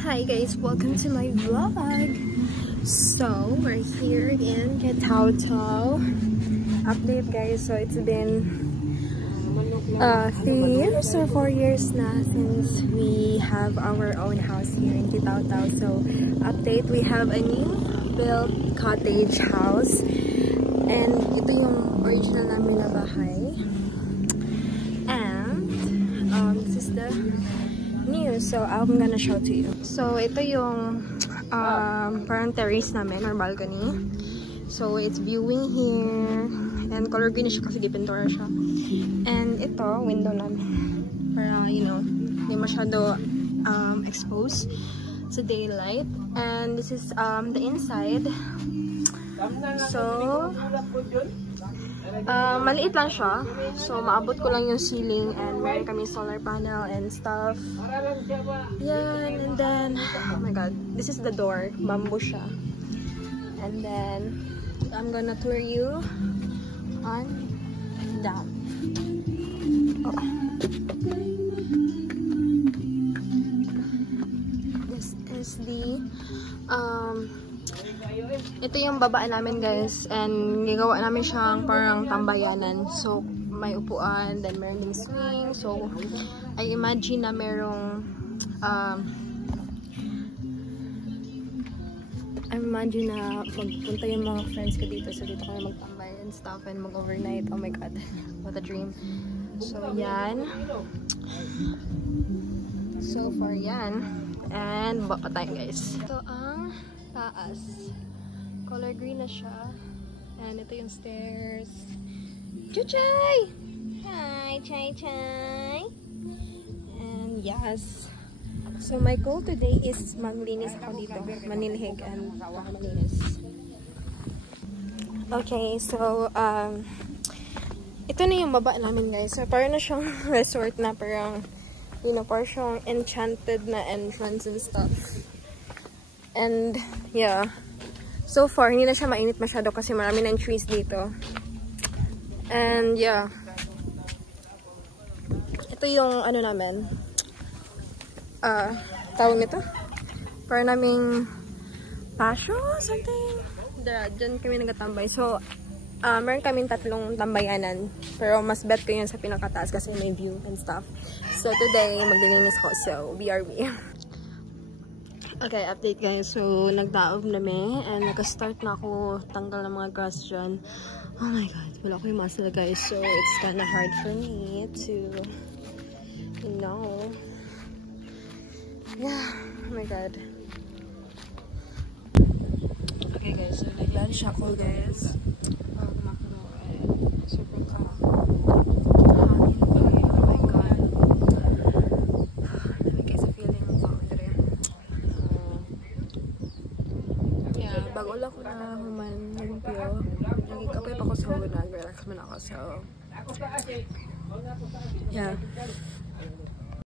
Hi guys, welcome to my vlog. So we're here in Ketauto. Update guys, so it's been 3 years or 4 years na since we have our own house here in Ketauto. So update, we have a new built cottage house and ito yung original namin na bahay. And this is the new, so I'm gonna show to you. So ito yung parang terrace namin or balcony. So it's viewing here and color green siya kasi gipintura siya. And ito window namin para hindi masyado exposed sa daylight. And this is the inside. So maliit lang siya. So maabot ko lang yung ceiling and meron kami solar panel and stuff. Yan, and then oh my god, this is the door, bamboo siya. And then I'm gonna tour you on down. Oh. This is the ito yung babaan namin guys, and gagawa namin siyang parang tambayanan. So may upuan, then meron ding swing. So I imagine na merong I imagine na magpunta yung mga friends ko dito. So dito kami magtambay and stuff and mag-overnight. Oh my god, what a dream. So yan. So far yan. And baka tayo guys. Ito ang taas. Color green na siya. And ito yung stairs. Chuchay! Hi, Chay Chay! And yes. So my goal today is maglinis ako dito. Manilhig and malinis. Okay, so ito na yung baba namin guys. So parang na siyang resort na parang parang siyang enchanted na entrance and stuff. And yeah. So far, hindi na siya mainit masyado kasi marami ng trees dito. And yeah. Ito yung ano namin. Tawag nito? Para naming pasyo, something. Diyan kami nagatambay. So, meron kaming 3 tambayanan. Pero mas bet ko yun sa pinakataas kasi may view and stuff. So today, maglilinis ko. So, BRB. Okay, update guys. So, nagdaob na me and nag-start na ako tanggal ng mga grass dyan. Oh my god, wala ko yung muscle guys. So, it's kinda hard for me to, yeah, oh my god. Okay guys, so nag-lunch ako guys. Super calm. Bago lang ko na human nagpio. Nagkapay pa ko sa nag-relax man ako. So, yeah.